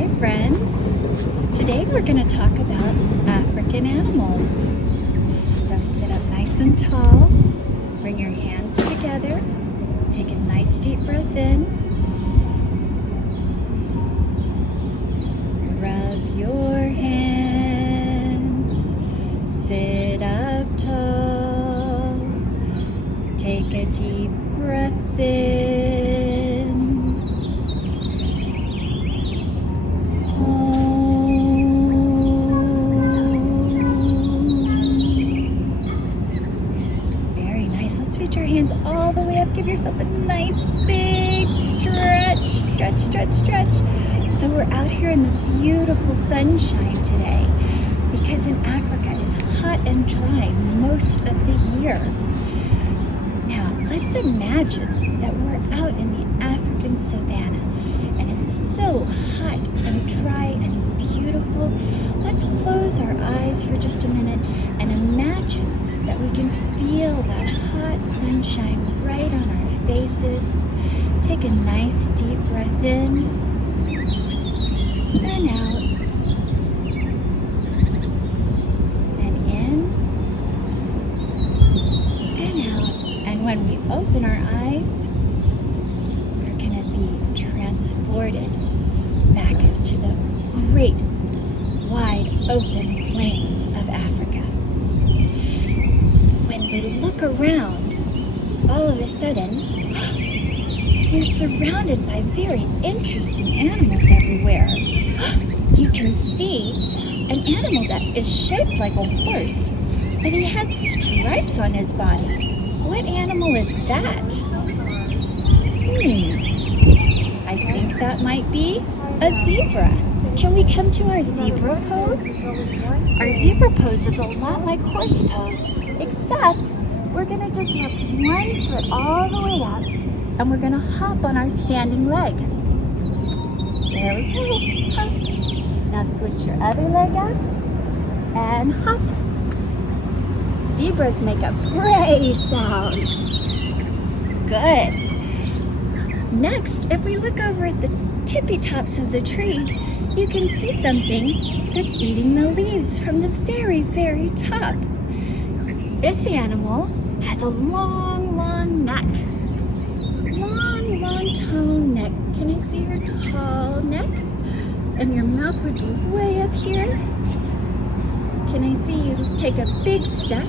Hi friends! Today we're going to talk about African animals. So sit up nice and tall, bring your hands together, take a nice deep breath in, rub your hands, sit up tall, take a deep breath in. Reach your hands all the way up. Give yourself a nice big stretch, stretch. So we're out here in the beautiful sunshine today because in Africa it's hot and dry most of the year. Now let's imagine that we're out in the African savannah and it's so hot and dry and beautiful. Let's close our eyes for just a minute and imagine that we can feel that hot sunshine right on our faces. Take a nice deep breath in and out, and in and out. And when we open our eyes, we're going to be transported back to the great wide open plains of Africa. When we look around, all of a sudden, we're surrounded by very interesting animals everywhere. You can see an animal that is shaped like a horse, but he has stripes on his body. What animal is that? I think that might be a zebra. Can we come to our zebra pose? Our zebra pose is a lot like horse pose, except we're going to just lift one foot all the way up and we're going to hop on our standing leg. There we go, hop. Now switch your other leg up and hop. Zebras make a bray sound. Good. Next, if we look over at the tippy tops of the trees, you can see something that's eating the leaves from the very, very top. This animal has a long neck. Long, tall neck. Can you see her tall neck? And your mouth would be way up here. Can I see you take a big step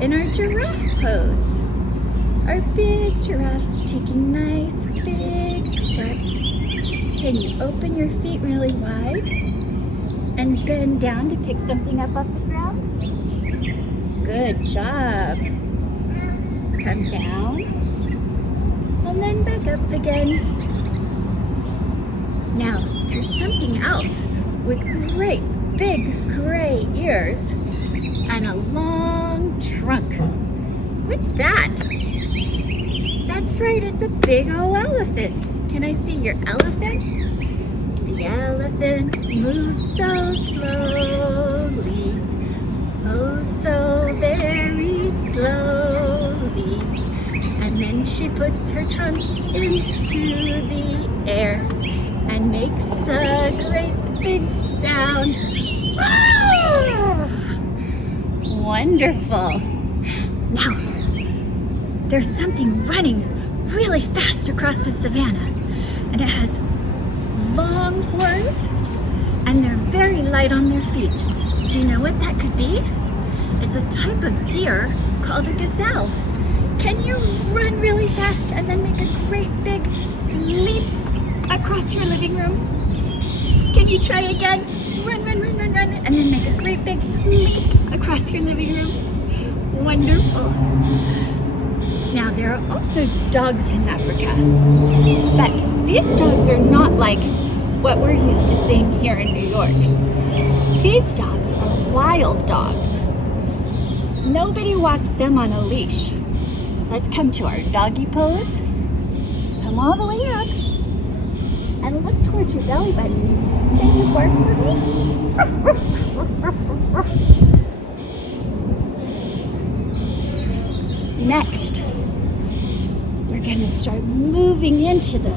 in our giraffe pose? Our big giraffes taking nice big steps. Can you open your feet really wide and bend down to pick something up off the ground? Good job. Come down and then back up again. Now, there's something else with great big gray ears and a long trunk. What's that? That's right, it's a big old elephant. Can I see your elephants? The elephant moves so slowly, oh so very slowly. And then she puts her trunk into the air and makes a great big sound. Ah! Wonderful. Now, there's something running really fast across the savannah, and it has long horns and they're very light on their feet. Do you know what that could be? It's a type of deer called a gazelle. Can you run really fast and then make a great big leap across your living room? Can you try again? Run, and then make a great big leap across your living room. Wonderful. Now, there are also dogs in Africa, but these dogs are not like what we're used to seeing here in New York. These dogs are wild dogs. Nobody walks them on a leash. Let's come to our doggy pose. Come all the way up and look towards your belly button. Can you bark for me? Next, we're going to start moving into the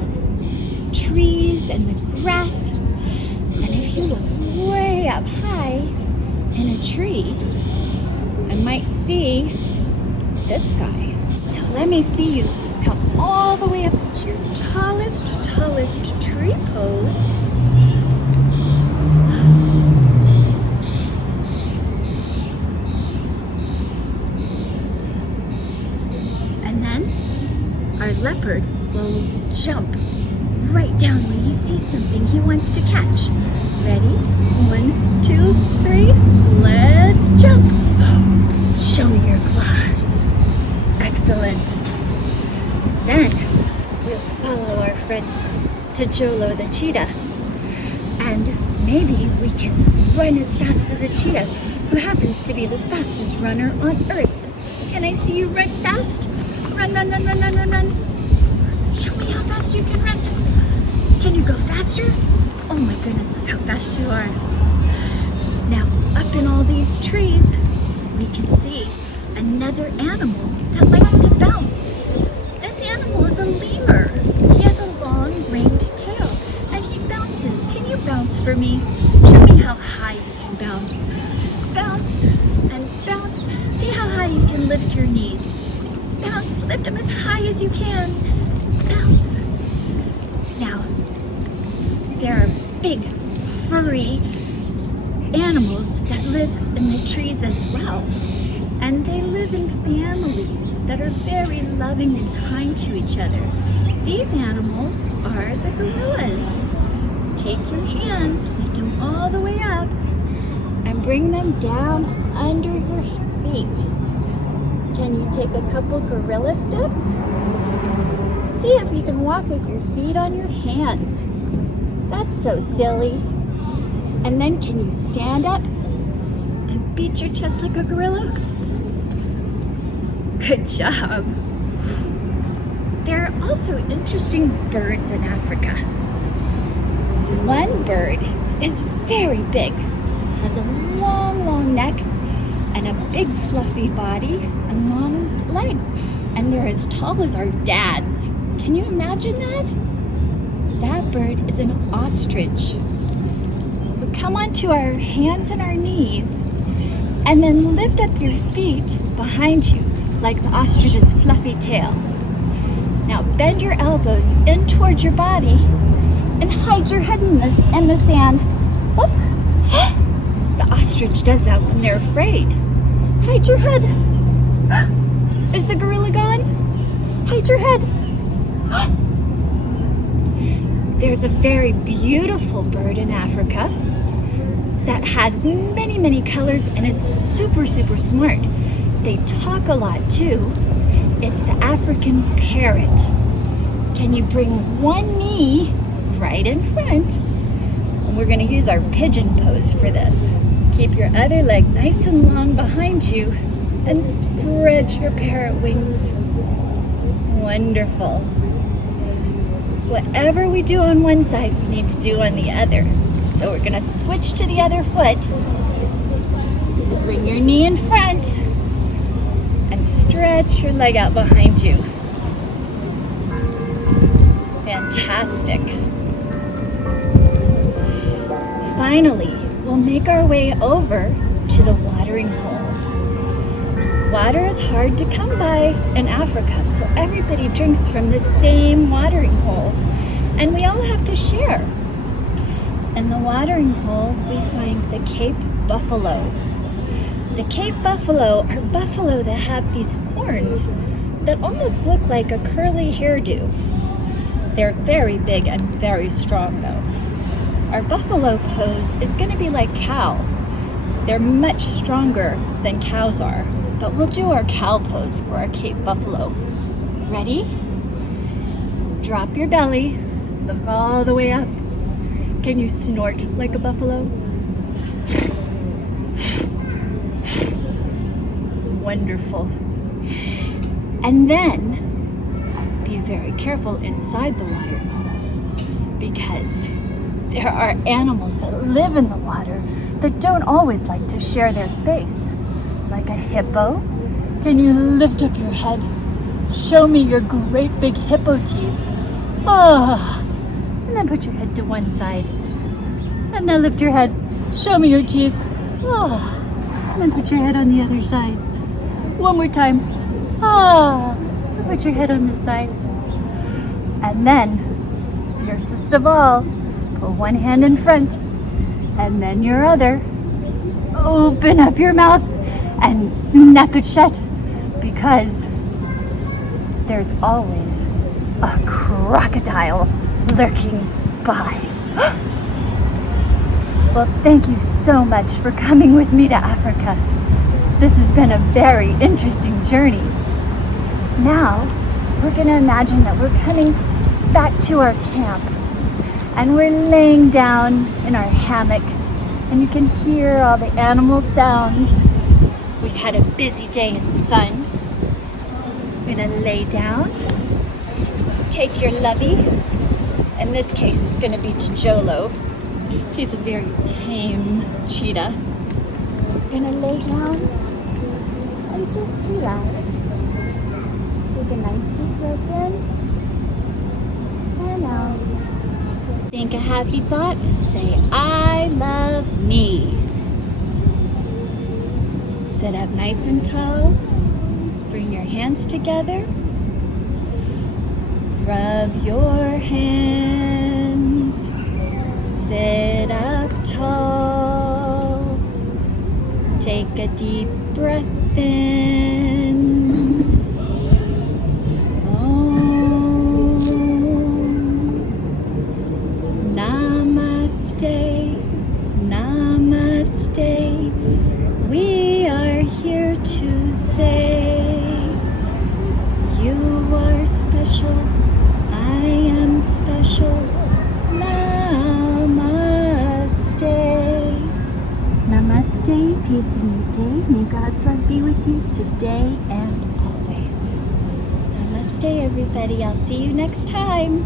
trees and the grass up high in a tree, I might see this guy. So let me see you come all the way up to your tallest tree pose. And then our leopard will jump right down when he sees something he wants to catch. Ready? 1, 2, 3, let's jump. Show me your claws. Excellent. Then we'll follow our friend to Jolo the cheetah. And maybe we can run as fast as a cheetah, who happens to be the fastest runner on earth. Can I see you run fast? Run, run, run, run, run, run, run. Show me how fast you can run. Can you go faster? Oh my goodness, look how fast you are. Now, up in all these trees, we can see another animal that likes to bounce. This animal is a lemur. He has a long ringed tail and he bounces. Can you bounce for me? Show me how high you can bounce. Bounce and bounce. See how high you can lift your knees. Bounce, lift them as high as you can. Bounce. Now, there are big, furry animals that live in the trees as well. And they live in families that are very loving and kind to each other. These animals are the gorillas. Take your hands, lift them all the way up, and bring them down under your feet. Can you take a couple gorilla steps? See if you can walk with your feet on your hands. That's so silly. And then can you stand up and beat your chest like a gorilla? Good job. There are also interesting birds in Africa. One bird is very big, has a long neck and a big fluffy body and long legs. And they're as tall as our dads. Can you imagine that? That bird is an ostrich. We come onto our hands and our knees and then lift up your feet behind you like the ostrich's fluffy tail. Now bend your elbows in towards your body and hide your head in the sand. Whoop. The ostrich does that when they're afraid. Hide your head. Is the gorilla gone? Hide your head. There's a very beautiful bird in Africa that has many colors and is super smart. They talk a lot too. It's the African parrot. Can you bring one knee right in front? And we're going to use our pigeon pose for this. Keep your other leg nice and long behind you and spread your parrot wings. Wonderful. Whatever we do on one side, we need to do on the other. So we're going to switch to the other foot. Bring your knee in front and stretch your leg out behind you. Fantastic. Finally, we'll make our way over to the watering hole. Water is hard to come by in Africa, so everybody drinks from the same watering hole, and we all have to share. In the watering hole, we find the Cape buffalo. The Cape buffalo are buffalo that have these horns that almost look like a curly hairdo. They're very big and very strong though. Our buffalo pose is going to be like cow. They're much stronger than cows are, but we'll do our cow pose for our Cape buffalo. Ready? Drop your belly, look all the way up. Can you snort like a buffalo? Wonderful. And then be very careful inside the water because there are animals that live in the water that don't always like to share their space. Like a hippo. Can you lift up your head? Show me your great big hippo teeth. Ah, and then put your head to one side. And now lift your head. Show me your teeth. Oh. And then put your head on the other side. One more time. Ah. Put your head on this side. And then, fiercest of all, put one hand in front and then your other. Open up your mouth and snap it shut, because there's always a crocodile lurking by. Well, thank you so much for coming with me to Africa. This has been a very interesting journey. Now, we're going to imagine that we're coming back to our camp and we're laying down in our hammock and you can hear all the animal sounds. We've had a busy day in the sun. We're going to lay down, take your lovey. In this case, it's going to be Jolo. He's a very tame cheetah. We're going to lay down and just relax. Take a nice deep breath in and out. Think a happy thought and say, I love me. Sit up nice and tall. Bring your hands together. Rub your hands. Sit up tall. Take a deep breath in. Namaste, namaste. We are here to say, you are special, I am special. Namaste. Namaste, peace in your day. May God's love be with you today and always. Namaste, everybody. I'll see you next time.